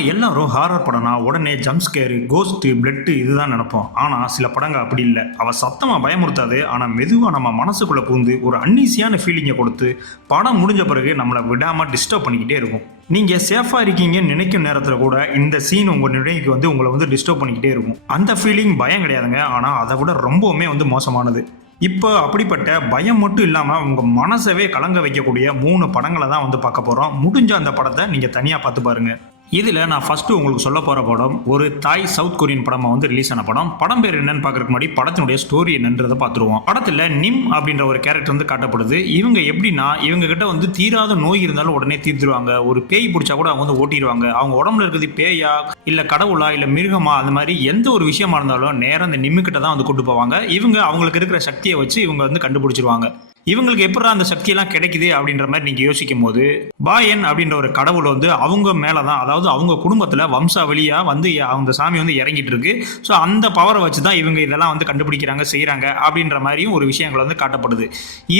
நம்ம எல்லாரும் ஹாரர் படம்னா உடனே ஜம்ப் ஸ்கேரு, கோஸ்ட், பிளட் இதுதான் நினைப்போம். ஆனால் சில படங்கள் அப்படி இல்லை. அவள் சத்தமாக பயமுறுத்தாது, ஆனால் மெதுவாக நம்ம மனசுக்குள்ளே புகுந்து ஒரு அன்னீசியான ஃபீலிங்கை கொடுத்து படம் முடிஞ்ச பிறகு நம்மளை விடாமல் டிஸ்டர்ப் பண்ணிக்கிட்டே இருக்கும். நீங்கள் சேஃபாக இருக்கீங்கன்னு நினைக்கும் நேரத்தில் கூட இந்த சீன் உங்கள் நினைவுக்கு உங்களை டிஸ்டர்ப் பண்ணிக்கிட்டே இருக்கும். அந்த ஃபீலிங் பயம் கிடையாதுங்க, ஆனால் அதை விட ரொம்பவுமே மோசமானது. இப்போ அப்படிப்பட்ட பயம் மட்டும் இல்லாமல் உங்கள் மனசவே கலங்க வைக்கக்கூடிய 3 படங்களை தான் பார்க்க போகிறோம். முடிஞ்ச அந்த படத்தை நீங்கள் தனியாக பார்த்து பாருங்கள். இதில் நான் ஃபஸ்ட்டு உங்களுக்கு சொல்ல போகிற படம் ஒரு தாய் சவுத் கொரியன் படமாக ரிலீஸ் ஆன படம். படம் பேர் என்னன்னு பார்க்கறதுக்கு முன்னாடி படத்தினுடைய ஸ்டோரி என்னன்றதை பார்த்துருவோம். படத்தில் நிம் அப்படின்ற ஒரு கேரக்டர் காட்டப்படுது. இவங்க எப்படின்னா, இவங்க கிட்ட தீராத நோய் இருந்தாலும் உடனே தீர்த்துருவாங்க. ஒரு பேய் பிடிச்சா கூட அவங்க ஓட்டிடுவாங்க. அவங்க உடம்புல இருக்கிறது பேயா இல்லை கடவுளா இல்லை மிருகமா, அந்த மாதிரி எந்த ஒரு விஷயமா இருந்தாலும் நேரம் அந்த நிம்முக்கிட்ட தான் கொண்டு போவாங்க. இவங்க அவங்களுக்கு இருக்கிற சக்தியை வச்சு இவங்க கண்டுபிடிச்சிருவாங்க. இவங்களுக்கு எப்படி அந்த சக்தியெல்லாம் கிடைக்குது அப்படின்ற மாதிரி நீங்கள் யோசிக்கும் போது, பாயன் அப்படின்ற ஒரு கடவுள் அவங்க மேலே தான், அதாவது அவங்க குடும்பத்தில் வம்சாவளியாக அந்த சாமி இறங்கிட்டு இருக்கு. ஸோ அந்த பவரை வச்சு தான் இவங்க இதெல்லாம் கண்டுபிடிக்கிறாங்க, செய்கிறாங்க அப்படின்ற மாதிரியும் ஒரு விஷயங்கள் காட்டப்படுது.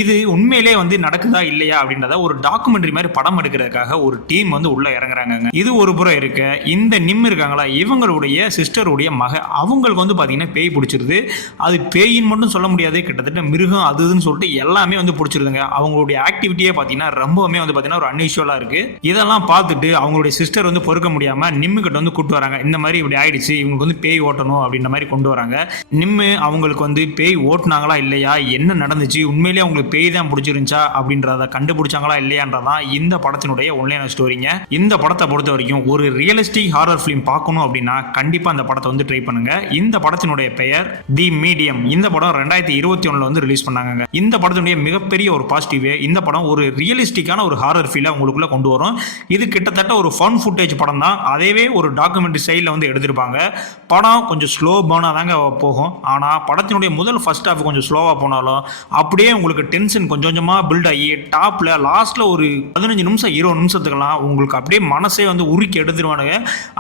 இது உண்மையிலே நடக்குதா இல்லையா அப்படின்றத ஒரு டாக்குமெண்ட்ரி மாதிரி படம் எடுக்கிறதுக்காக ஒரு டீம் உள்ளே இறங்குறாங்க. இது ஒரு புறம் இருக்க, இந்த நிம் இருக்காங்களா, இவங்களுடைய சிஸ்டருடைய மக, அவங்களுக்கு பார்த்தீங்கன்னா பேய் பிடிச்சிருது. அது பேயின்னு மட்டும் சொல்ல முடியாது, கிட்டத்தட்ட மிருகம் அதுன்னு சொல்லிட்டு எல்லாமே பிடிச்சிருதுங்க. அவங்களுடைய ஆக்டிவிட்டியே பார்த்தீங்கன்னா ரொம்பவுமே பார்த்தீங்கன்னா ஒரு அன்யூஷுவலா இருக்கு. இதெல்லாம் பார்த்துட்டு அவங்களுடைய சிஸ்டர் பொறுக்க முடியாம நிம்மு கிட்ட கூட்டு வராங்க. இந்த மாதிரி இப்படி ஆயிடுச்சு, இவங்களுக்கு பேய் ஓட்டணும் அப்படின்ற மாதிரி கொண்டு வராங்க. நிம்மு அவங்களுக்கு பேய் ஓட்டுனாங்களா இல்லையா, என்ன நடந்துச்சு, உண்மையிலேயே அவங்களுக்கு பேய் தான் பிடிச்சிருந்துச்சா அப்படின்றத கண்டுபிடிச்சாங்களா இல்லையான்றதான் இந்த படத்தினுடைய உண்மையான ஸ்டோரிங்க. இந்த படத்தை பொறுத்த வரைக்கும் ஒரு ரியலிஸ்டிக் ஹாரர் ஃபிலிம் பார்க்கணும் அப்படின்னா கண்டிப்பா அந்த படத்தை ட்ரை பண்ணுங்க. இந்த படத்தினுடைய பெயர் தி மீடியம். இந்த படம் 2021 ரிலீஸ் பண்ணாங்க. இந்த படத்தினுடைய மிகப்பெரிய ஒரு பாசிட்டிவ், இந்த படம் ஒரு ரியலிஸ்டிக்கான ஒரு ஹாரர் ஃபீலை உங்களுக்குள்ள கொண்டு வரும். இது கிட்டத்தட்ட ஒரு ஃபன் ஃபுட்டேஜ் படம் தான். அதேவே ஒரு டாக்குமெண்ட்ரி ஸ்டைலில் எடுத்திருப்பாங்க. படம் கொஞ்சம் ஸ்லோ பர்னாக தாங்க போகும். ஆனால் படத்தினுடைய முதல் ஃபர்ஸ்ட் ஹாஃப் கொஞ்சம் ஸ்லோவாக போனாலும் அப்படியே உங்களுக்கு டென்ஷன் கொஞ்சம் கொஞ்சமாக பில்ட் ஆகி டாப்பில் லாஸ்ட்டில் ஒரு 15 நிமிஷம் 20 நிமிஷத்துக்கெல்லாம் உங்களுக்கு அப்படியே மனசே உருக்கி எடுத்துருவானுங்க.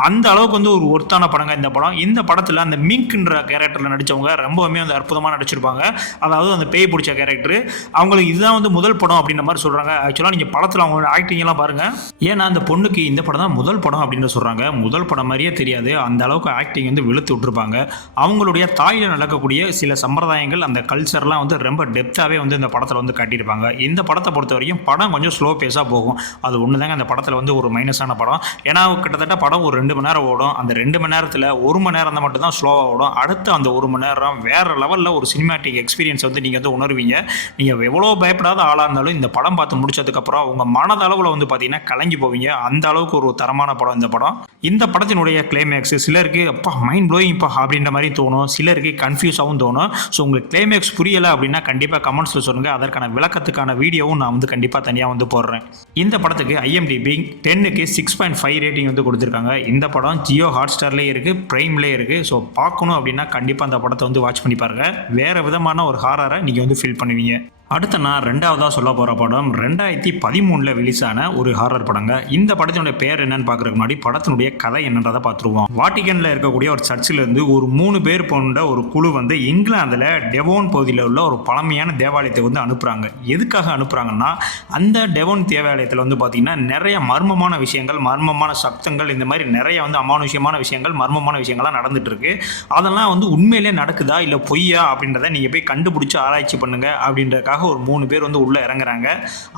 அந்த அளவுக்கு ஒரு ஒர்த்தான படங்க இந்த படம். இந்த படத்தில் அந்த மிங்க்ன்ற கேரக்டரில் நடித்தவங்க ரொம்பவுமே அற்புதமாக நடிச்சிருப்பாங்க. அதாவது அந்த பேய் பிடிச்ச கேரக்டர், அவங்களுக்கு இதுதான் முதல் படம் அப்படின்ற மாதிரி சொல்றாங்க. ஆக்சுவலாக நீங்க படத்தில் அவங்க ஆக்டிங் எல்லாம் பாருங்க. ஏன்னா அந்த பொண்ணுக்கு இந்த படம் தான் முதல் படம் அப்படின்னு சொல்றாங்க. முதல் படம் மாதிரியே தெரியாது, அந்த அளவுக்கு ஆக்டிங் விழுத்து விட்டுருப்பாங்க. அவங்களுடைய தாயில நடக்கக்கூடிய சில சம்பிரதாயங்கள், அந்த கல்ச்சர்லாம் ரொம்ப டெப்த்தாவே இந்த படத்தில் காட்டியிருப்பாங்க. இந்த படத்தை பொறுத்த வரைக்கும் படம் கொஞ்சம் ஸ்லோ பேஸாக போகும். அது ஒன்று தாங்க அந்த படத்தில் ஒரு மைனஸான படம். ஏன்னா கிட்டத்தட்ட படம் ஒரு 2 மணி நேரம் ஓடும். அந்த 2 மணி நேரத்தில் 1 மணி நேரம் தான் மட்டும்தான் ஸ்லோவாக ஓடும். அடுத்து அந்த 1 மணி நேரம் வேற லெவலில் ஒரு சினிமாட்டிக் எக்ஸ்பீரியன்ஸ் நீங்கள் உணர்வீங்க. நீங்கள் எவ்வளோ பயப்படாத ஆளாக இருந்தாலும் இந்த படம் பார்த்து முடிச்சதுக்கப்புறம் உங்கள் மனதளவில் பார்த்தீங்கன்னா கலங்கி போவீங்க. அந்த அளவுக்கு ஒரு தரமான படம் இந்த படம். இந்த படத்தினுடைய கிளைமேக்ஸ் சிலருக்கு அப்பா மைண்ட் ப்ளோயிங் பா அப்படின்ற மாதிரி தோணும், சிலருக்கு கன்ஃபியூஸாகவும் தோணும். ஸோ உங்களுக்கு கிளைமேக்ஸ் புரியலை அப்படின்னா கண்டிப்பாக கமெண்ட்ஸில் சொல்லுங்கள். அதற்கான விளக்கத்துக்கான வீடியோவும் நான் கண்டிப்பாக தனியாக போடுறேன். இந்த படத்துக்கு IMDb 10க்கு 6.5 ரேட்டிங் கொடுத்துருக்காங்க. இந்த படம் ஜியோ ஹாட்ஸ்டார்லேயே இருக்குது, ப்ரைம்லேயே இருக்குது. ஸோ பார்க்கணும் அப்படின்னா கண்டிப்பாக அந்த படத்தை வாட்ச் பண்ணி பாருங்கள். வேறு விதமான ஒரு ஹாரரை நீங்கள் ஃபீல் பண்ணுவீங்க. அடுத்த நான் 2வதாக சொல்ல போகிற படம் 2013 ரிலீஸ் ஆன ஒரு ஹாரர் படங்க. இந்த படத்தினுடைய பேர் என்னன்னு பார்க்குறதுக்கு முன்னாடி படத்தினுடைய கதை என்னன்றதை பார்த்துருவோம். வாட்டிகனில் இருக்கக்கூடிய ஒரு சர்ச்சிலேருந்து ஒரு 3 பேர் போன்ற ஒரு குழு இங்கிலாந்தில் டெவோன் பகுதியில் உள்ள ஒரு பழமையான தேவாலயத்தை அனுப்புகிறாங்க. எதுக்காக அனுப்புகிறாங்கன்னா, அந்த டெவோன் தேவாலயத்தில் பார்த்தீங்கன்னா நிறைய மர்மமான விஷயங்கள், மர்மமான சப்தங்கள், இந்த மாதிரி நிறைய அமானுஷ்யமான விஷயங்கள், மர்மமான விஷயங்கள்லாம் நடந்துட்டு இருக்கு. அதெல்லாம் உண்மையிலே நடக்குதா இல்லை பொய்யா அப்படின்றத நீங்கள் போய் கண்டுபிடிச்சி ஆராய்ச்சி பண்ணுங்க அப்படின்றதுக்காக ஒரு 3 பேர் உள்ள இறங்குறாங்க.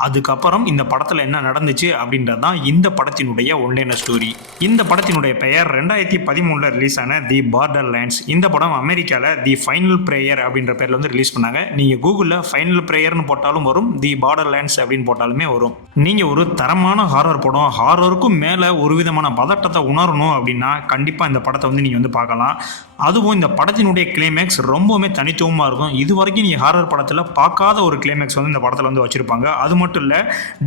அதுக்கப்புறம் இந்த படத்தில் என்ன நடந்துச்சு அப்படின்றது தான் இந்த படத்தினுடைய ஒன்லைனர் ஸ்டோரி. இந்த படத்தினுடைய பெயர் 2013 ரிலீஸ் ஆன தி பார்டர் லைன்ஸ். இந்த படம் அமெரிக்காவில் தி ஃபைனல் பிரேயர் அப்படின்ற பேரில் ரிலீஸ் பண்ணாங்க. நீங்கள் கூகுளில் ஃபைனல் பிரேயர்னு போட்டாலும் வரும், தி பார்டர் லைன்ஸ் அப்படின்னு போட்டாலுமே வரும். நீங்கள் ஒரு தரமான ஹாரர் படம், ஹாரருக்கும் மேலே ஒரு விதமான பதட்டத்தை உணரணும் அப்படின்னா கண்டிப்பாக இந்த படத்தை நீங்கள் பார்க்கலாம். அதுவும் இந்த படத்தினுடைய கிளைமேக்ஸ் ரொம்பவுமே தனித்துவமாக இருக்கும். இது வரைக்கும் நீங்கள் ஹாரர் படத்தில் பார்க்காத ஒரு கிளைமேக்ஸ் இந்த படத்தில் வச்சிருப்பாங்க. அது மட்டும் இல்லை,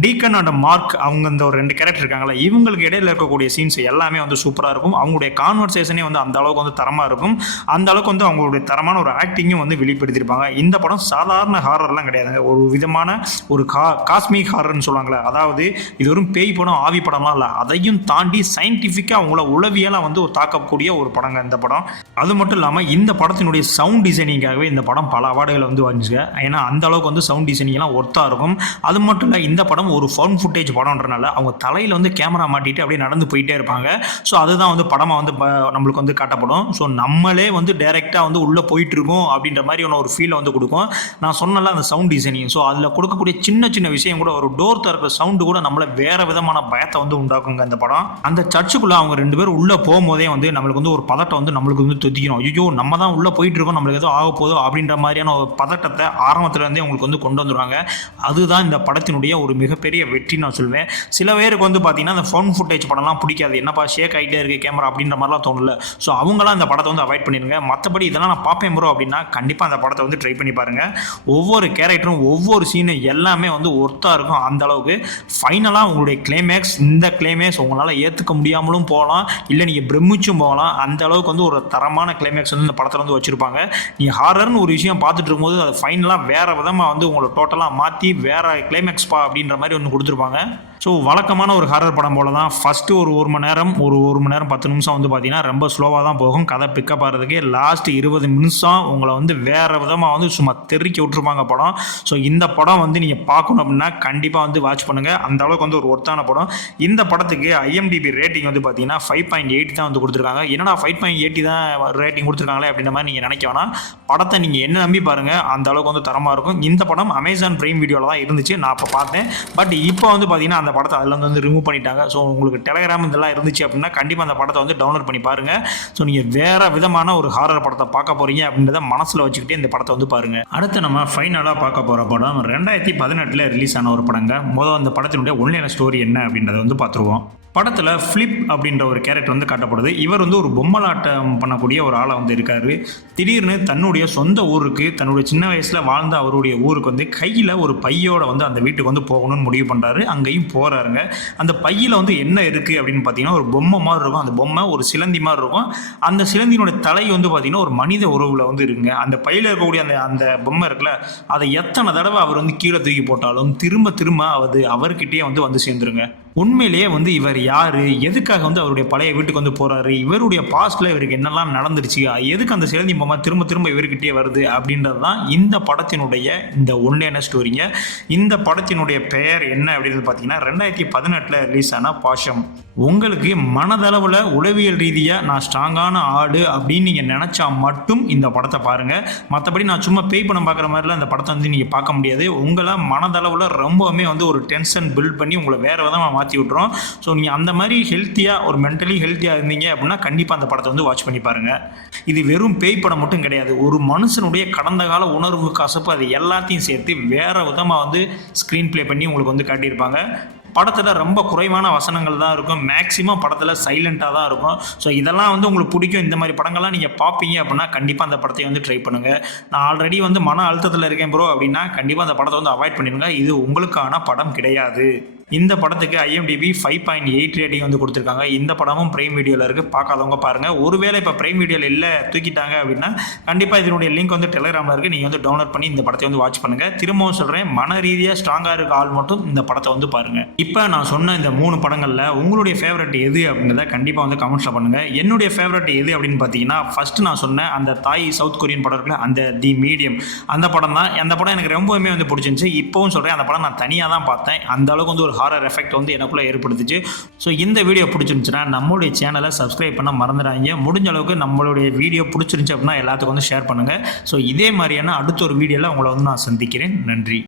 டீக்கன் அண்ட் மார்க் அவங்க இந்த ஒரு 2 கேரக்டர் இருக்காங்களா, இவங்களுக்கு இடையில இருக்கக்கூடிய சீன்ஸ் எல்லாமே சூப்பராக இருக்கும். அவங்களுடைய கான்வர்சேஷனே அந்த அளவுக்கு தரமாக இருக்கும். அந்த அளவுக்கு அவங்களுடைய தரமான ஒரு ஆக்டிங்கும் வெளிப்படுத்தியிருப்பாங்க. இந்த படம் சாதாரண ஹாரர்லாம் கிடையாது, ஒரு விதமான ஒரு காஸ்மிக் ஹாரர்னு சொல்லுவாங்களே, அதாவது இது ஒரு பேய் படம், ஆவி படம்லாம் இல்லை, அதையும் தாண்டி சயின்டிஃபிக்காக அவங்கள உளவியெல்லாம் தாக்கக்கூடிய ஒரு படங்க இந்த படம். அது மட்டும் இல்லாமல் இந்த படத்தினுடைய சவுண்ட் டிசைனிங்காகவே இந்த படம் பல அவார்டுகளை வந்துச்சு. ஏன்னா அந்த அளவுக்கு வந்து சவுண்ட் டிசைனிங்லாம் ஒர்த்தாக இருக்கும். அது மட்டும் இல்லை, இந்த படம் ஒரு ஃபவுண்ட் ஃபுட்டேஜ் படம்ன்றனால அவங்க தலையில் வந்து கேமரா மாட்டிட்டு அப்படியே நடந்து போயிட்டே இருப்பாங்க. ஸோ அதுதான் வந்து படமாக வந்து நம்மளுக்கு வந்து காட்டப்படும். ஸோ நம்மளே வந்து டைரெக்டாக வந்து உள்ளே போயிட்டு இருக்கோம் அப்படின்ற மாதிரி ஒரு ஃபீலை வந்து கொடுக்கும். நான் சொன்னல அந்த சவுண்ட் டிசைனிங், ஸோ அதில் கொடுக்கக்கூடிய சின்ன சின்ன விஷயம் கூட, ஒரு டோர் திறக்கிற சவுண்டு கூட நம்மளை வேற விதமான பயத்தை வந்து உண்டாக்குங்க இந்த படம். அந்த சர்ச்சுக்குள்ளே அவங்க 2 பேரும் உள்ளே போகும்போதே வந்து நம்மளுக்கு வந்து ஒரு பதட்டம் வந்து நம்மளுக்கு வந்து தொத்திக்கணும். ஐயோ நம்ம தான் உள்ளே போயிட்டு இருக்கோம், நம்மளுக்கு ஏதோ ஆக போதோ அப்படின்ற மாதிரியான ஒரு பதட்டத்தை ஆரம்பத்துலேருந்தே உங்களுக்கு வந்து கொண்டு வந்துடுவாங்க. அதுதான் இந்த படத்தினுடைய ஒரு மிகப்பெரிய வெற்றி நான் சொல்வேன். சில பேருக்கு வந்து பார்த்தீங்கன்னா அந்த ஃபவுண்ட் ஃபுட்டேஜ் படம்லாம் பிடிக்காது, என்னப்பா ஷேக் ஆகிட்டே இருக்குது கேமரா அப்படின்ற மாதிரிலாம் தோணல. ஸோ அவங்களாம் இந்த படத்தை வந்து அவாய்ட் பண்ணிடுங்க. மற்றபடி இதெல்லாம் நான் பார்ப்பேன் ப்ரோ அப்படின்னா கண்டிப்பாக அந்த படத்தை வந்து ட்ரை பண்ணி பாருங்கள். ஒவ்வொரு கேரக்டரும் ஒவ்வொரு சீனும் எல்லாமே வந்து ஒர்த்தாக இருக்கும். அந்த அளவுக்கு ஃபைனலாக உங்களுடைய கிளைமேக்ஸ், இந்த கிளைமேக்ஸ் உங்களால் ஏற்றுக்க முடியாமலும் போகலாம், இல்லை நீங்கள் பிரமிச்சும் போகலாம். அந்த அளவுக்கு வந்து ஒரு தரமான கிளைமேக்ஸ் வந்து இந்த படத்தில் வந்து வச்சுருப்பாங்க. நீங்கள் ஹாரர்னு ஒரு விஷயம் பார்த்துட்டு இருக்கும்போது அது ஃபைனலாக வேறு விதமாக வந்து உங்களை டோட்டலாக மாற்றி வேறு கிளைமேக்ஸ் அப்படின்ற மாதிரி ஒன்று கொடுத்துருப்பாங்க. ஸோ வழக்கமான ஒரு ஹாரர் படம் போல தான். ஃபஸ்ட்டு ஒரு மணி நேரம் 10 நிமிஷம் வந்து பார்த்தீங்கன்னா ரொம்ப ஸ்லோவாக தான் போகும். கதை பிக்கப் ஆகிறதுக்கு லாஸ்ட் 20 நிமிஷம் உங்களை வந்து வேறு விதமாக வந்து சும்மா தெறிக்க விட்டுருப்பாங்க படம். ஸோ இந்த படம் வந்து நீங்கள் பார்க்கணும் அப்படின்னா கண்டிப்பாக வந்து வாட்ச் பண்ணுங்கள். அந்த அளவுக்கு வந்து ஒரு ஒர்த்தான படம். இந்த படத்துக்கு IMDb ரேட்டிங் வந்து பார்த்தீங்கன்னா 5.8 தான் வந்து கொடுத்துருக்காங்க. என்னடா 5.8 தான் ரேட்டிங் கொடுத்துருக்காங்களே அப்படின்ற மாதிரி நீங்கள் நினைக்க வேணாம். படத்தை நீங்கள் என்ன நம்பி பாருங்கள், அந்த அளவுக்கு வந்து தரமாக இருக்கும். இந்த படம் அமேசான் பிரைம் வீடியோவில் தான் இருந்துச்சு, நான் இப்போ பார்த்தேன். பட் இப்போ வந்து பார்த்தீங்கன்னா அந்த படத்தை அதில் வந்து ரிமூவ் பண்ணிட்டாங்க. ஸோ உங்களுக்கு டெலகிராம் இதெல்லாம் இருந்துச்சு அப்படின்னா கண்டிப்பாக அந்த படத்தை வந்து டவுன்லோட் பண்ணி பாருங்கள். ஸோ நீங்கள் வேறு விதமான ஒரு ஹாரர் படத்தை பார்க்க போகிறீங்க அப்படின்றத மனசில் வச்சுக்கிட்டே இந்த படத்தை வந்து பாருங்கள். அடுத்து நம்ம ஃபைனலாக பார்க்க போகிற படம் 2018 ரிலீஸ் ஆன ஒரு படங்க. முதல் அந்த படத்தினுடைய ஒன்லைன் ஸ்டோரி என்ன அப்படின்றத வந்து பார்த்துருவோம். படத்தில் ஃப்ளிப் அப்படின்ற ஒரு கேரக்டர் வந்து காட்டப்படுது. இவர் வந்து ஒரு பொம்மலாட்டம் பண்ணக்கூடிய ஒரு ஆளாக வந்து இருக்கார். திடீர்னு தன்னுடைய சொந்த ஊருக்கு, தன்னுடைய சின்ன வயசில் வாழ்ந்த அவருடைய ஊருக்கு வந்து கையில் ஒரு பையோட வந்து அந்த வீட்டுக்கு வந்து போகணும்னு முடிவு பண்ணுறாரு. அங்கேயும் போகிறாருங்க. அந்த பையில் வந்து என்ன இருக்குது அப்படின்னு பார்த்தீங்கன்னா ஒரு பொம்மை மாதிரி இருக்கும். அந்த பொம்மை ஒரு சிலந்தி மாதிரி இருக்கும். அந்த சிலந்தியினுடைய தலை வந்து பார்த்தீங்கன்னா ஒரு மனித உறவில் வந்து இருக்குங்க. அந்த பையில் இருக்கக்கூடிய அந்த பொம்மை இருக்குல்ல, அதை எத்தனை தடவை அவர் வந்து கீழே தூக்கி போட்டாலும் திரும்ப அது அவர்கிட்டயே வந்து சேர்ந்துருங்க. உண்மையிலேயே வந்து இவர் யார், எதுக்காக வந்து அவருடைய பழைய வீட்டுக்கு வந்து போகிறாரு, இவருடைய பாஸ்ட்டில் இவருக்கு என்னெல்லாம் நடந்துருச்சு, எதுக்கு அந்த சிலந்தி பொம்மை திரும்ப இவர்கிட்டே வருது அப்படின்றது தான் இந்த படத்தினுடைய இந்த ஒன்லைன ஸ்டோரிங்க. இந்த படத்தினுடைய பெயர் என்ன அப்படின்னு பார்த்தீங்கன்னா 2018 ரிலீஸ் ஆன பாஷம். உங்களுக்கு மனதளவில் உளவியல் ரீதியாக நான் ஸ்ட்ராங்கான ஆடு அப்படின்னு நீங்கள் நினச்சா மட்டும் இந்த படத்தை பாருங்கள். மற்றபடி நான் சும்மா பேய் படம் பார்க்குற மாதிரிலாம் இந்த படத்தை வந்து நீங்கள் பார்க்க முடியாது. உங்களை மனதளவில் ரொம்பவுமே வந்து ஒரு டென்ஷன் பில்ட் பண்ணி உங்களை வேறு விதமாக மாற்றி விட்டுரும். ஸோ நீங்கள் அந்த மாதிரி ஹெல்த்தியாக ஒரு மென்டலி ஹெல்த்தியாக இருந்தீங்க அப்படின்னா கண்டிப்பாக அந்த படத்தை வந்து வாட்ச் பண்ணி பாருங்கள். இது வெறும் பேய் படம் மட்டும் கிடையாது. ஒரு மனுஷனுடைய கடந்த கால உணர்வு கசப்பு அது எல்லாத்தையும் சேர்த்து வேறு விதமாக வந்து ஸ்க்ரீன் ப்ளே பண்ணி உங்களுக்கு வந்து காட்டியிருப்பாங்க. படத்தில் ரொம்ப குறைவான வசனங்கள் தான் இருக்கும். மேக்ஸிமம் படத்தில் சைலண்ட்டாக தான் இருக்கும். ஸோ இதெல்லாம் வந்து உங்களுக்கு பிடிக்கும். இந்த மாதிரி படங்கள்லாம் நீங்கள் பார்ப்பீங்க அப்படின்னா கண்டிப்பாக அந்த படத்தை வந்து ட்ரை பண்ணுங்கள். நான் ஆல்ரெடி வந்து மன அழுத்தத்தில் இருக்கேன் ப்ரோ அப்படின்னா கண்டிப்பாக அந்த படத்தை வந்து அவாய்ட் பண்ணிடுங்க. இது உங்களுக்கான படம் கிடையாது. இந்த படத்துக்கு IMDb 5.8 ரேட்டிங் வந்து கொடுத்துருக்காங்க. இந்த படமும் பிரைம் வீடியோவில் இருக்குது, பார்க்காதவங்க பாருங்கள். ஒருவேளை இப்போ பிரைம் வீடியோவில் இல்லை தூக்கிட்டாங்க அப்படின்னா கண்டிப்பாக இதனுடைய லிங்க் வந்து டெலகிராமில் இருக்குது, நீங்கள் வந்து டவுன்லோட் பண்ணி இந்த படத்தை வந்து வாட்ச் பண்ணுங்கள். திரும்பவும் சொல்கிறேன், மன ரீதியாக ஸ்ட்ராங்காக இருக்க ஆள் மட்டும் இந்த படத்தை வந்து பாருங்கள். இப்போ நான் சொன்ன இந்த 3 படங்களில் உங்களுடைய ஃபேவரட் எது அப்படின்றத கண்டிப்பாக வந்து கமெண்ட்ஸில் பண்ணுங்கள். என்னுடைய ஃபேவரட் எது அப்படின்னு பார்த்தீங்கன்னா ஃபஸ்ட்டு நான் சொன்னேன் அந்த தாய் சவுத் கொரியன் படம் இருக்குல்ல, அந்த தி மீடியம், அந்த படம் தான். அந்த படம் எனக்கு ரொம்பவுமே வந்து பிடிச்சிருந்துச்சு. இப்போவும் சொல்கிறேன், அந்த படம் நான் தனியாக தான் பார்த்தேன். அந்த அளவுக்கு வந்து ஒரு ஹாரர் எஃபெக்ட் வந்து எனக்குள்ளே ஏற்படுத்துச்சு. ஸோ இந்த வீடியோ பிடிச்சிருந்துச்சுன்னா நம்மளுடைய சேனலை சப்ஸ்கிரைப் பண்ண மறந்துடாதீங்க. முடிஞ்ச அளவுக்கு நம்மளுடைய வீடியோ பிடிச்சிருந்துச்சு அப்படின்னா எல்லாத்துக்கும் வந்து ஷேர் பண்ணுங்கள். ஸோ இதே மாதிரியான அடுத்த ஒரு வீடியோவில் உங்களை வந்து நான் சந்திக்கிறேன். நன்றி.